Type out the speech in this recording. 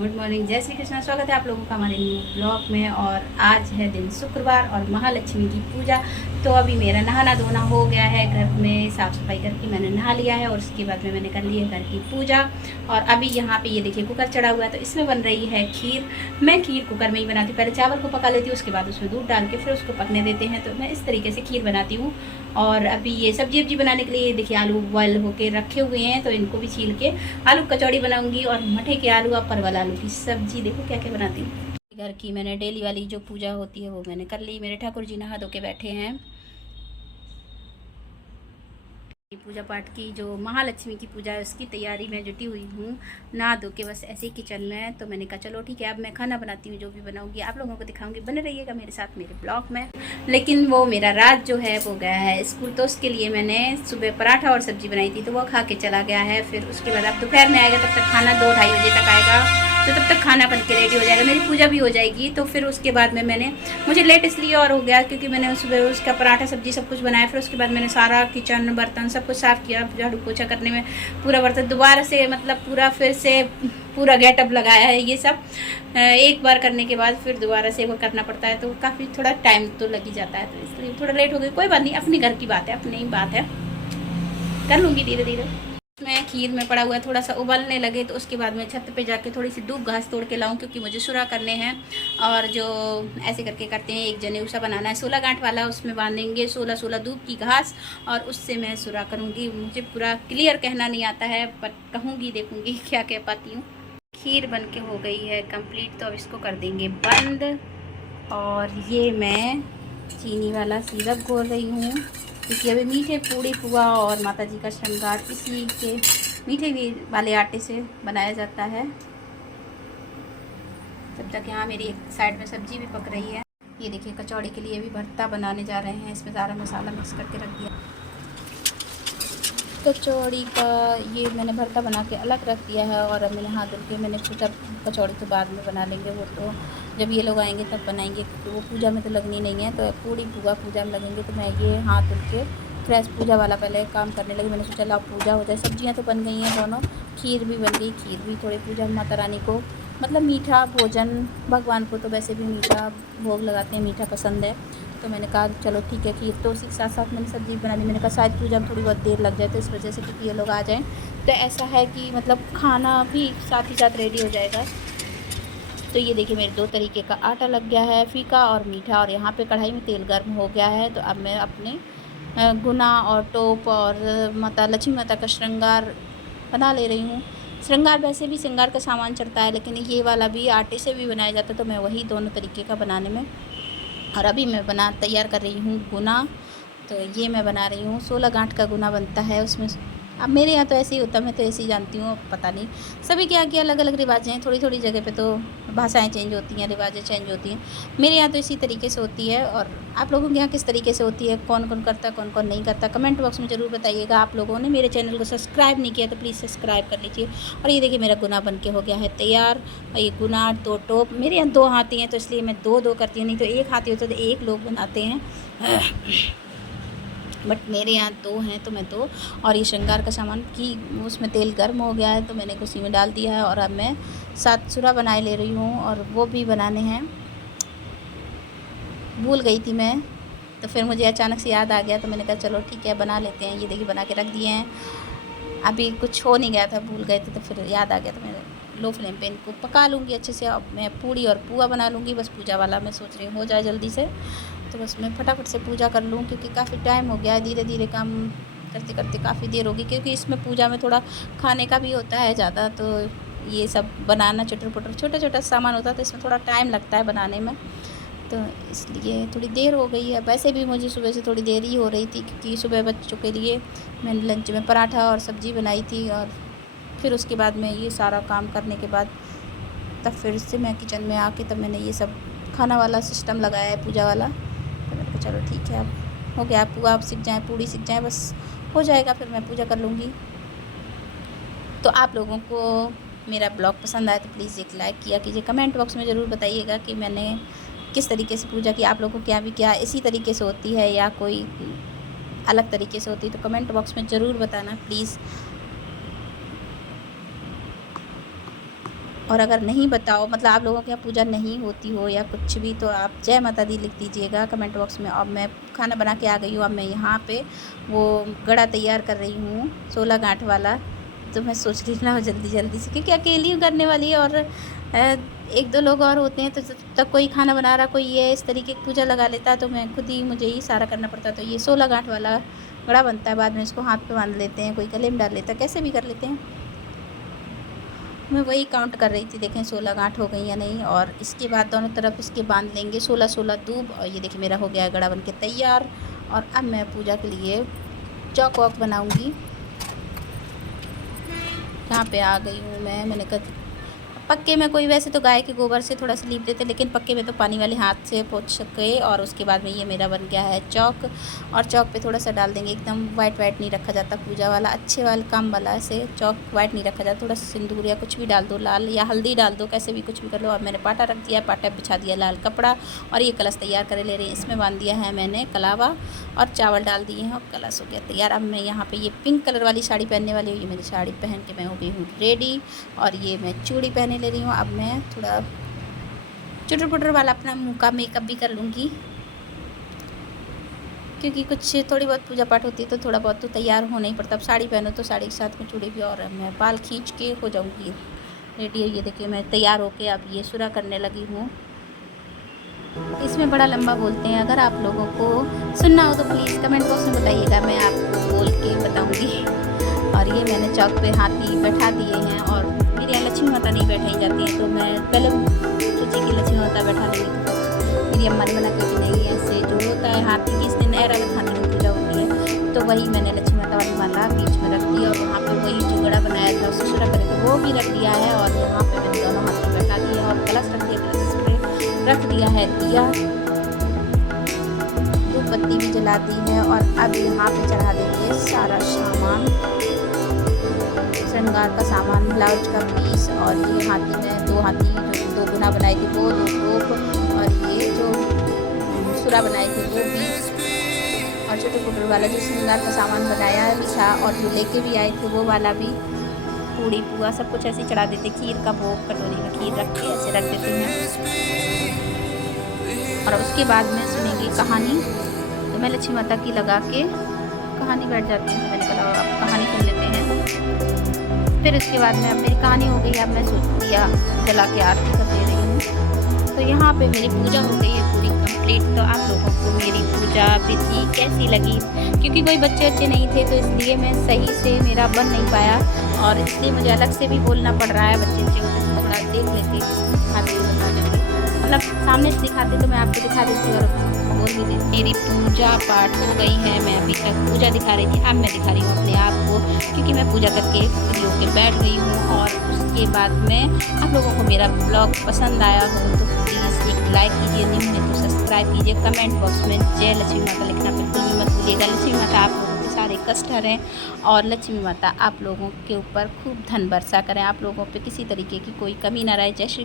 Good morning, जय श्री कृष्ण। स्वागत है आप लोगों का हमारे न्यू ब्लॉग में। और आज है दिन शुक्रवार और महालक्ष्मी की पूजा। तो अभी मेरा नहाना धोना हो गया है, घर में साफ़ सफाई करके मैंने नहा लिया है और उसके बाद में मैंने कर ली है घर की पूजा। और अभी यहाँ पे ये देखिए कुकर चढ़ा हुआ है, तो इसमें बन रही है खीर। मैं खीर कुकर में ही बनाती हूँ, पहले चावल को पका लेती हूँ, उसके बाद उसमें दूध डाल के फिर उसको पकने देते हैं। तो मैं इस तरीके से खीर बनाती हूँ। और अभी ये सब्जी वब्जी बनाने के लिए देखिए आलू बॉयल होके रखे हुए हैं, तो इनको भी छील के आलू कचौड़ी बनाऊंगी। और मठे के आलू और परवल आलू की सब्जी देखो क्या क्या बनाती हूँ। घर की मैंने डेली वाली जो पूजा होती है वो मैंने कर ली। मेरे ठाकुर जी नहा धो के बैठे हैं। पूजा पाठ की जो महालक्ष्मी की पूजा है उसकी तैयारी में जुटी हुई हूँ, नहा धो के बस ऐसे ही किचन में। तो मैंने कहा चलो ठीक है, अब मैं खाना बनाती हूँ, जो भी बनाऊंगी आप लोगों को दिखाऊंगी। बने रहिएगा मेरे साथ मेरे ब्लॉग में। लेकिन वो मेरा रात जो है वो गया है स्कूल, तो उसके लिए मैंने सुबह पराठा और सब्जी बनाई थी, तो वो खा के चला गया है। फिर उसके बाद अब दोपहर में आएगा, तब तक खाना 2-2:30 बजे तक आएगा, तो तब तक खाना बन के रेडी हो जाएगा, मेरी पूजा भी हो जाएगी। तो फिर उसके बाद में मुझे लेट इसलिए और हो गया क्योंकि मैंने सुबह उसका पराठा सब्जी सब कुछ बनाया। फिर उसके बाद मैंने सारा किचन बर्तन सब कुछ साफ़ किया, झाड़ू पोछा करने में पूरा बर्तन दोबारा से मतलब पूरा फिर से पूरा गेटअप लगाया है। ये सब एक बार करने के बाद फिर दोबारा से वो करना पड़ता है, तो काफ़ी थोड़ा टाइम तो लग ही जाता है, तो इसलिए थोड़ा लेट हो गई। कोई बात नहीं, अपने घर की बात है, अपनी ही बात है, कर लूँगी धीरे धीरे। मैं खीर में पड़ा हुआ है, थोड़ा सा उबलने लगे तो उसके बाद मैं छत पे जाके थोड़ी सी दूब घास तोड़ के लाऊं, क्योंकि मुझे सुरा करने हैं। और जो ऐसे करके करते हैं, एक जनेऊसा बनाना है 16 गांठ वाला, उसमें बांधेंगे 16 दूब की घास और उससे मैं सुरा करूंगी। मुझे पूरा क्लियर कहना नहीं आता है, पर कहूँगी, देखूँगी क्या कह पाती हूँ। खीर बन के हो गई है कंप्लीट, तो अब इसको कर देंगे बंद। और ये मैं चीनी वाला सिरप घोल रही हूँ, क्योंकि अभी मीठे पूड़ी पुआ और माता जी का श्रृंगार इसी के मीठे भी वाले आटे से बनाया जाता है। जब तक यहाँ मेरी एक साइड में सब्जी भी पक रही है। ये देखिए कचौड़ी के लिए भी भरता बनाने जा रहे हैं, इसमें सारा मसाला मिक्स करके रख दिया। कचौड़ी का ये मैंने भरता बना के अलग रख दिया है। और अब मैंने हाथ धुल के मैंने सोचा कचौड़ी तो बाद में बना लेंगे, वो तो जब ये लोग आएंगे तब बनाएंगे, क्योंकि वो पूजा में तो लगनी नहीं है। तो पूड़ी पुआ पूजा में लगेंगे, तो मैं ये हाथ धुल के फ्रेश पूजा वाला पहले काम करने लगी। मैंने सोचा लाओ पूजा हो जाए। सब्जियां तो बन गई हैं दोनों, खीर भी बन गई। खीर भी थोड़ी पूजा माता रानी को, मतलब मीठा भोजन, भगवान को तो वैसे भी मीठा भोग लगाते हैं, मीठा पसंद है। तो मैंने कहा चलो ठीक है खीर, तो उसी के साथ साथ मैंने सब्ज़ी बना ली। मैंने कहा शायद पूजा में थोड़ी बहुत देर लग जाए, तो इस वजह से क्योंकि ये लोग आ जाएँ, तो ऐसा है कि मतलब खाना भी साथ ही साथ रेडी हो जाएगा। तो ये देखिए मेरे 2 तरीके का आटा लग गया है, फीका और मीठा। और यहाँ पे कढ़ाई में तेल गर्म हो गया है, तो अब मैं अपने गुना और टोप और माता लक्ष्मी माता का श्रृंगार बना ले रही हूँ। श्रृंगार वैसे भी श्रृंगार का सामान चढ़ता है, लेकिन ये वाला भी आटे से भी बनाया जाता है, तो मैं वही दोनों तरीके का बनाने में। और अभी मैं तैयार कर रही हूँ गुना। तो ये मैं बना रही हूँ 16 गांठ का गुना बनता है उसमें। अब मेरे यहाँ तो ऐसे ही होता है, मैं तो ऐसे ही जानती हूँ, पता नहीं सभी के यहाँ की अलग अलग रिवाजें हैं। थोड़ी थोड़ी जगह पे तो भाषाएं चेंज होती हैं, रिवाजें चेंज होती हैं। मेरे यहाँ तो इसी तरीके से होती है। और आप लोगों के यहाँ किस तरीके से होती है, कौन कौन करता है, कौन कौन नहीं करता, कमेंट बॉक्स में ज़रूर बताइएगा। आप लोगों ने मेरे चैनल को सब्सक्राइब नहीं किया तो प्लीज़ सब्सक्राइब कर लीजिए। और ये देखिए मेरा गुना बन के हो गया है तैयार। और ये गुना 2 टोप, मेरे यहाँ 2 हाथी हैं, तो इसलिए मैं 2-2 करती हूँ, नहीं तो 1 हाथी होता तो 1 लोग बनाते हैं, बट मेरे यहाँ 2 हैं तो मैं 2। और ये श्रृंगार का सामान की उसमें तेल गर्म हो गया है, तो मैंने उसी में डाल दिया है। और अब मैं 7 सुरा बनाए ले रही हूँ, और वो भी बनाने हैं। भूल गई थी मैं, तो फिर मुझे अचानक से याद आ गया, तो मैंने कहा चलो ठीक है बना लेते हैं। ये देखिए बना के रख दिए हैं। अभी कुछ हो नहीं गया था, भूल गए थे, तो फिर याद आ गया, तो मैंने लो फ्लेम पे इनको पका लूँगी अच्छे से। अब मैं पूड़ी और पुआ बना लूँगी, बस पूजा वाला मैं सोच रही हूँ हो जाए जल्दी से, तो बस मैं फटाफट से पूजा कर लूँ, क्योंकि काफ़ी टाइम हो गया है। धीरे धीरे काम करते करते काफ़ी देर होगी, क्योंकि इसमें पूजा में थोड़ा खाने का भी होता है ज़्यादा, तो ये सब बनाना चटर पटर छोटा छोटा सामान होता है, तो इसमें थोड़ा टाइम लगता है बनाने में, तो इसलिए थोड़ी देर हो गई है। वैसे भी मुझे सुबह से थोड़ी देर ही हो रही थी, क्योंकि सुबह बच्चों के लिए मैंने लंच में पराठा और सब्ज़ी बनाई थी। और फिर उसके बाद में ये सारा काम करने के बाद तब फिर से मैं किचन में आके तब मैंने ये सब खाना वाला सिस्टम लगाया है, पूजा वाला। तो मैंने कहा चलो ठीक है, अब हो गया, पुआ आप सीख जाएँ, पूड़ी सीख जाएँ, बस हो जाएगा, फिर मैं पूजा कर लूँगी। तो आप लोगों को मेरा ब्लॉग पसंद आया तो प्लीज़ एक लाइक किया कीजिए। कमेंट बॉक्स में ज़रूर बताइएगा कि मैंने किस तरीके से पूजा की, आप लोगों को क्या भी क्या इसी तरीके से होती है या कोई अलग तरीके से होती है, तो कमेंट बॉक्स में ज़रूर बताना प्लीज़। और अगर नहीं बताओ, मतलब आप लोगों के यहाँ पूजा नहीं होती हो या कुछ भी, तो आप जय माता दी लिख दीजिएगा कमेंट बॉक्स में। अब मैं खाना बना के आ गई हूँ। अब मैं यहाँ पे वो गड़ा तैयार कर रही हूँ 16 गांठ वाला। तो मैं सोच रही ना जल्दी जल्दी से, क्योंकि अकेली हूँ करने वाली है, और एक दो लोग और होते हैं तो जब तक कोई खाना बना रहा, कोई ये इस तरीके की पूजा लगा लेता है, तो मैं खुद ही, मुझे ही सारा करना पड़ता है। तो ये 16 गांठ वाला गड़ा बनता है। बाद में इसको हाथ पे बांध लेते हैं, कोई गले में डाल लेता है, कैसे भी कर लेते हैं। मैं वही काउंट कर रही थी, देखें 16 गांठ हो गई या नहीं। और इसके बाद दोनों तरफ इसके बांध लेंगे 16-16 दूब। और ये देखिए मेरा हो गया है गड़ा बन के तैयार। और अब मैं पूजा के लिए चौक वॉक बनाऊँगी। यहाँ पे आ गई हूँ मैंने कहा पक्के में कोई वैसे तो गाय के गोबर से थोड़ा सा लीप देते, लेकिन पक्के में तो पानी वाले हाथ से पोंछ सके। और उसके बाद में ये मेरा बन गया है चौक। और चौक पे थोड़ा सा डाल देंगे, एकदम वाइट नहीं रखा जाता पूजा वाला, अच्छे वाले काम वाला ऐसे चौक वाइट नहीं रखा जाता। थोड़ा सा सिंदूर या कुछ भी डाल दो, लाल या हल्दी डाल दो, कैसे भी कुछ भी कर लो। और मैंने पाटा रख दिया, पाटा बिछा दिया लाल कपड़ा। और ये कलश तैयार कर ले रही है, इसमें बांध दिया है मैंने कलावा और चावल डाल दिए हैं और कलश हो गया तैयार। अब मैं यहाँ पे ये पिंक कलर वाली साड़ी पहनने वाली हूँ। ये मेरी साड़ी पहन के मैं हो गई हूँ रेडी। और ये मैं चूड़ी पहने ले रही हूँ। अब मैं थोड़ा चुटर पुटर वाला अपना मुँह का मेकअप भी कर लूँगी, क्योंकि कुछ थोड़ी बहुत पूजा पाठ होती है तो थोड़ा बहुत तो तैयार होना ही पड़ता है। अब साड़ी पहनो तो साड़ी के साथ में चूड़ी भी। और मैं बाल खींच के हो जाऊँगी रेडी। ये देखिए मैं तैयार होके अब ये सुरा करने लगी हूँ। इसमें बड़ा लंबा बोलते हैं, अगर आप लोगों को सुनना हो तो प्लीज़ कमेंट बॉक्स में बताइएगा, मैं आपको बोल के बताऊँगी। और ये मैंने चौक पे हाथी बैठा दिए हैं। और मेरे यहाँ लक्ष्मी माता नहीं बैठाई जाती हैं, तो मैं पहले सोची कि लक्ष्मी माता बैठा लेंगी, तो मेरी अम्मा ने मना की नहीं, ऐसे जो होता है हाथी की, इस दिन ऐरावत हाथी की पूजा होती है। तो वही मैंने लक्ष्मी माता वाली माला बीच में रख दी। और वहाँ पर वही जो गड़ा बनाया था उससे शुरू करके वो भी रख दिया है। और यहाँ पर मैंने दोनों हाथ में बैठा दिया और कलश रख दिया, कलश पे रख दिया है दिया, धूपबत्ती भी जला दी है। और अब यहाँ पे चढ़ा देंगे सारा सामान, श्रृंगार का सामान, ब्लाउज का पीस। और ये हाथी में दो हाथी जो 2 गुना बनाई थी वो 2 टोप, और ये जो सुरा बनाई थी वो भी, और छोटे पुटर वाला जो श्रृंगार का सामान बनाया था और जो लेके भी आए थे वो वाला भी, पूड़ी पुआ सब कुछ ऐसे चढ़ा देते। खीर का भोग कटोरी में खीर रख के ऐसे रख देते हैं। और उसके बाद में सुनेंगी कहानी, तो मैं लक्ष्मी माता की लगा के कहानी बैठ जाती हूँ। तो मैंने कहा अब कहानी सुन लेते हैं। फिर उसके बाद में अब मेरी कहानी हो गई। अब मैं दिया जला के आरती कर दे रही हूँ। तो यहाँ पे मेरी पूजा हो गई है पूरी कंप्लीट। तो आप लोगों को मेरी पूजा विधि कैसी लगी, क्योंकि कोई बच्चे नहीं थे तो इसलिए मैं सही से मेरा बन नहीं पाया, और इसलिए मुझे अलग से भी बोलना पड़ रहा है। बच्चे होते तो थोड़ा देख लेते, दिखाते हुए बता देते, मतलब सामने से दिखाते तो मैं आपको दिखा देती और बोल भी देती। मेरी पूजा पाठ हो गई है, मैं अभी तक पूजा दिखा रही थी, अब मैं दिखा रही हूँ अपने आप को, क्योंकि मैं पूजा करके फ्री होकर बैठ गई हूँ। और उसके बाद में आप लोगों को मेरा ब्लॉग पसंद आया हो तो प्लीज़ एक लाइक कीजिए, न्यू है तो सब्सक्राइब कीजिए, कमेंट बॉक्स में जय लक्ष्मी माता लिखना बिल्कुल भी मत भूलिएगा। लक्ष्मी माता आप लोगों के सारे कष्ट हरें, और लक्ष्मी माता आप लोगों के ऊपर खूब धन वर्षा करें, आप लोगों पे किसी तरीके की कोई कमी ना रहे। जय श्री